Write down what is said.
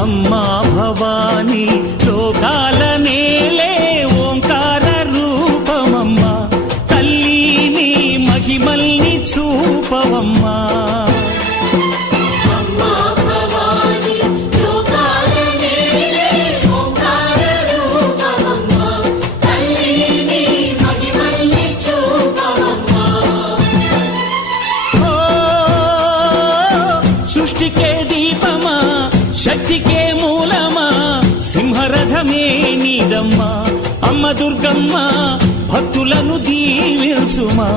అమ్మా భవానీ లోకాల నేలే ఓంకార రూపమమ్మా, తల్లి నీ మహిమల్ని చూపవమ్మా. సృష్టికే దీపమా, శక్తికే మూలమా, సింహరథమే నీదమ్మా. అమ్మ దుర్గమ్మ భక్తులను దీవించుమా.